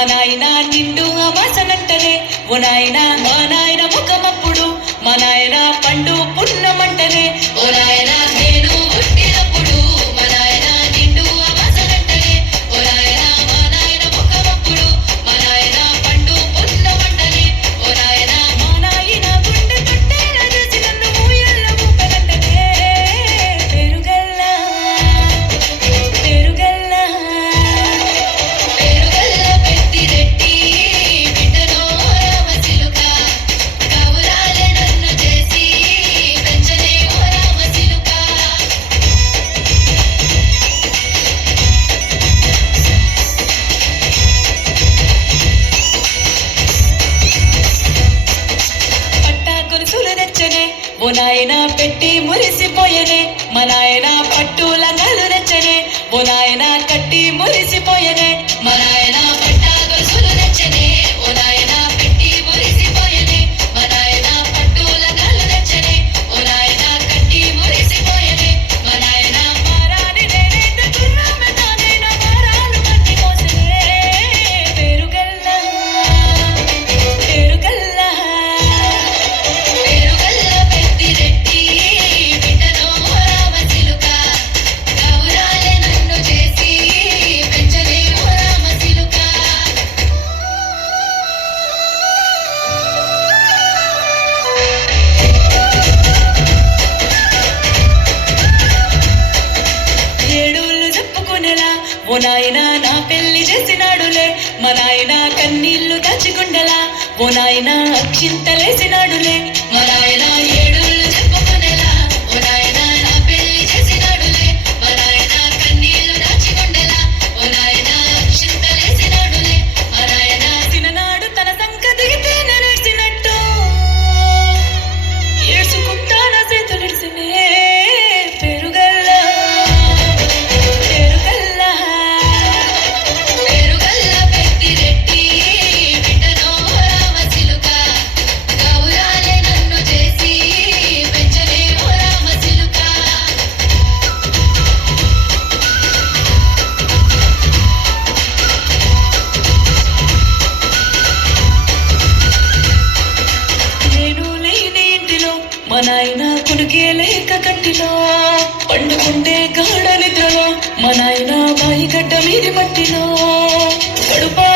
మా నాయన నిండు అమాసనంటనే ఓ నాయన మా నాయన ముఖమప్పుడు మా నాయన పండు పున్నమంటనే ఓ నాయన నేను పుట్టినప్పుడు మా నాయన నిండు అమాసనంటనే ఓ నాయన మా నాయన ముఖమప్పుడు మా నాయన పండు పున్నమంటనే ఓ నాయన మా నాయన గుండె కొట్టేలా చేసి నన్ను ఊయల్ల ఊపనంటనే పెరుగల్ల పెరుగల్ల పెరుగల్ల పెద్దిరెడ్డి బిడ్డనో రామచిలుక కవురాలే నన్ను చేసి పెంచనే ఓ రామచిలుక పట్టా గొలుసులు తెచ్చనే ఓ నాయన పెట్టి మురిసిపోయనే మా నాయన పట్టు లంగాలు తెచ్చనే ఓ నాయన కట్టి మురిసిపోయనే మా నాయన పట్టా గొలుసులు తెచ్చనే ఓ నాయన పెట్టి మురిసిపోయనే మా నాయన పట్టు లంగాలు తెచ్చనే ఓ నాయన కట్టి మురిసిపోయనే మా నాయన మారాని నేనైతే గుర్రమే తానైన మారాలు కట్టి మోసనే పెరుగల్ల పెరుగల్ల పెరుగల్ల పెద్దిరెడ్డి బిడ్డనో రామచిలుక కవురాలే నన్ను చేసి పెంచనే ఓ రామచిలుక ఏడూళ్ళు చెప్పుకునేలా ఓ నాయన నా పెళ్లి చేసినాడులే మా నాయన కన్నీళ్లు దాచిగుండెలా ఓ నాయన అక్షింతలేసినాడులే మా నాయన ఏడూళ్ళు చెప్పుకునేలా ఓ నాయన నా పెళ్లి చేసినాడులే మా నాయన కన్నీళ్లు దాచిగుండెలా ఓ నాయన అక్షింతలేసినాడులే మా నాయన చిన్ననాడు తన సంక దిగితే నేనేడ్చినట్టు ఏడ్చుకుంటా నా చేతులిడిసినే పెరుగల్ల పెరుగల్ల పెరుగల్ల పెద్దిరెడ్డి బిడ్డనో రామచిలుక కవురాలే నన్ను చేసి పెంచనే ఓ రామచిలుక నేను లేని ఇంటిలో మా నాయన కొడుకే లేక కంటిలో పండుకుంటే గాఢ నిద్రలో మా నాయన బాయి గడ్డ మీది మట్టిలో కడుపా